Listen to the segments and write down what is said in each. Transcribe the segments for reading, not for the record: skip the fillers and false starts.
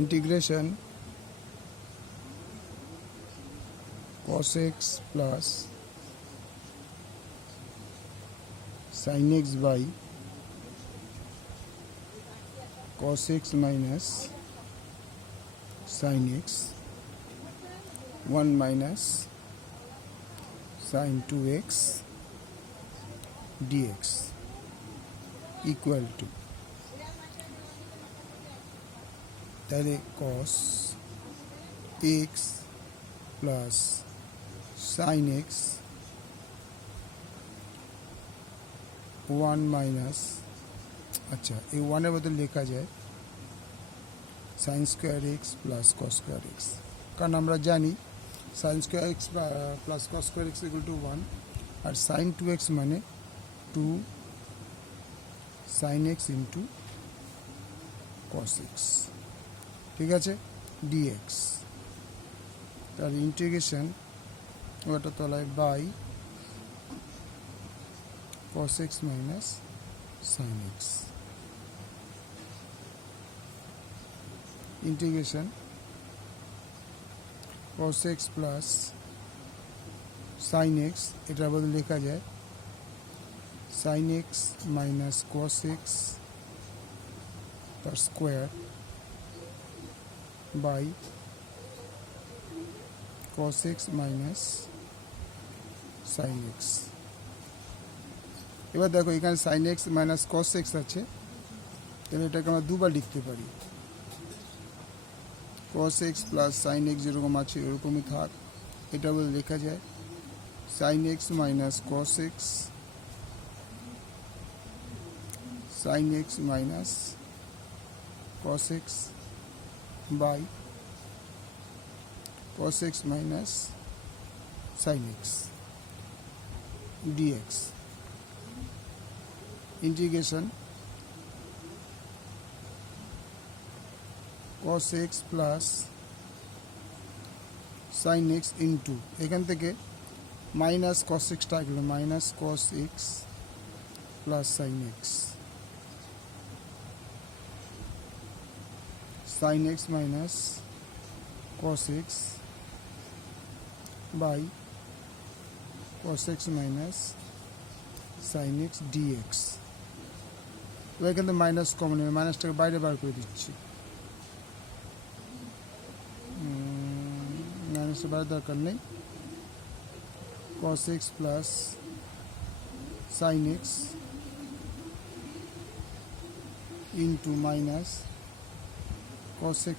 Integration cos x plus sin x by cos x minus sin x 1 minus sin 2x dx equal to তাহলে cos x plus sin x 1 minus আচ্ছা এই ওয়ানের বদলে লেখা যায় sin square x plus cos square x, কারণ আমরা জানি sin square x plus cos square x equal to 1 আর sin 2x মানে 2 sin x into cos x, ঠিক আছে, dx তার ইন্টিগ্রেশন ওটা তলায় by cos x minus sin x integration cos x plus sin x এটার বদলে লেখা যায় sin x minus cos x তার square by cos x minus sin x। এবার দেখো এখানে sin x minus cos x আছে, তাহলে এটাকে আমরা দুবার লিখতে পারি, cos x plus sin x যেরকম আছে ওরকমই থাক, এটা বলে লেখা যায় sin x minus cos x sin x minus cos x by cos x minus sin x dx integration cos x plus sin x into এখান থেকে মাইনাস cos x টা গেল minus cos x plus sin x sin x minus cos x by cos x minus sin x dx। তো এখান থেকে minus common নেবে, মাইনাসটাকে বাইরে বার করে দিচ্ছি, মাইনাসের বাইরে দরকার নেই, cos x plus sin x into minus cos x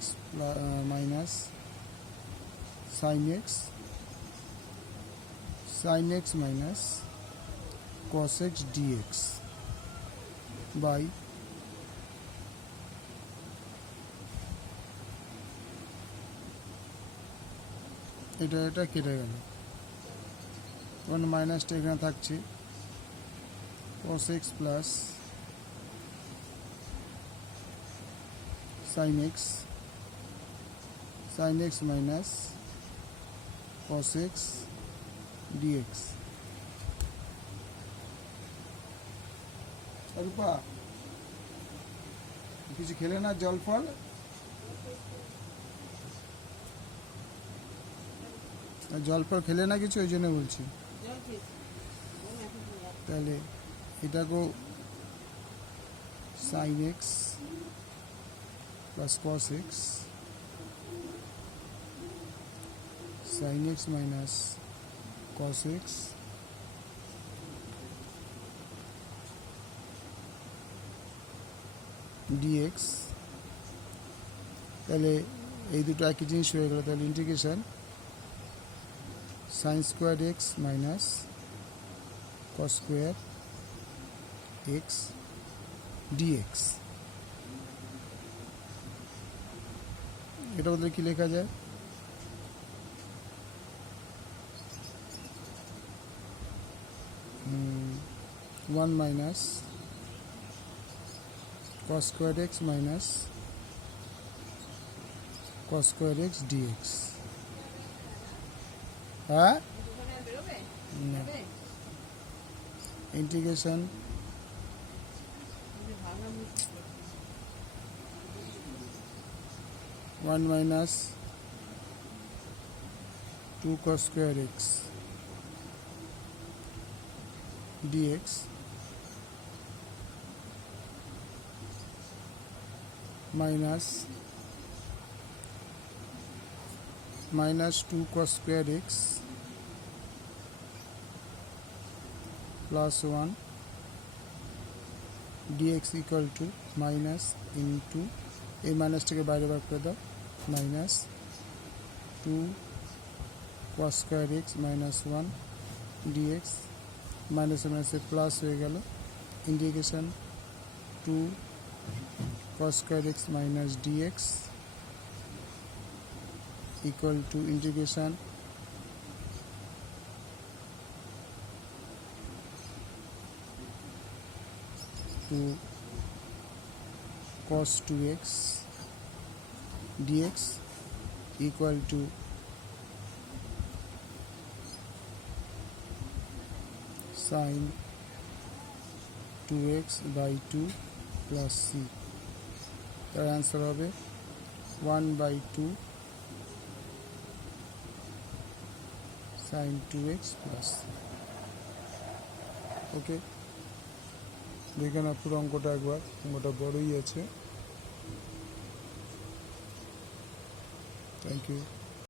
minus sin x sin x minus cos x dx by এটা কেটে গেল, তখন মাইনাসটা এখানে থাকছে cos x plus sin x minus cos x dx। রূপা কিছু খেলে না, জল ফল খেলে না কিছু, ওই জন্য বলছি। তাহলে এটাকেও sin x plus cos x sin x minus cos x dx, তাহলে এই দুটো একই জিনিস হয়ে গেল। তাহলে integration sin square x minus cos square x dx, এটা বদলে কি লেখা যায়, 1 minus cos squared x minus cos squared x dx। হ্যাঁ, integration 1 minus 2 cos square x dx minus 2 cos square x plus 1 dx equal to minus into এই মাইনাসটাকে বাইরে বার করে দাও minus 2 cos square x minus 1 dx minus মাইনাসে plus হয়ে গেল integration 2 cos square x minus dx equal to integration 2 cos 2x dx equal to sin 2x by 2 plus c তার answer হবে 1 by 2 sin 2x plus c ওকে দেখে না পুরো অঙ্কটা একবার অঙ্কটা বড়ই আছে থ্যাংক ইউ